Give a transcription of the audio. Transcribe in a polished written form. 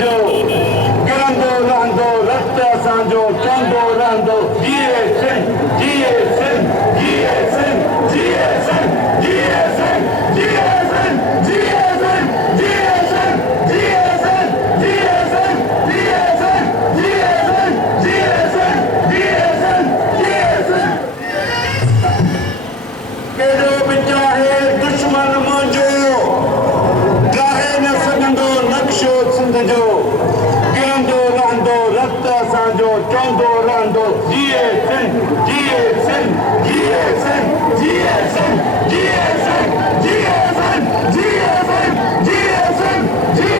जो गिरंदो रहंदो रक्त असांजो चवंदो रहंदो जिए सिंध जिए सिंध जिए सिंध जिए सिंध जिए सिंध जिए सिंध जिए सिंध जिए सिंध जिए सिंध जिए सिंध जिए सिंध जिए सिंध जिए सिंध जिए सिंध जिए सिंध केॾो बि चाहे दुश्मन मुंहिंजो ॻाहे न सघंदो नक्शो सिंध जो गिरंदो रहंदो रक्त असांजो चवंदो रहंदो जिए सिंध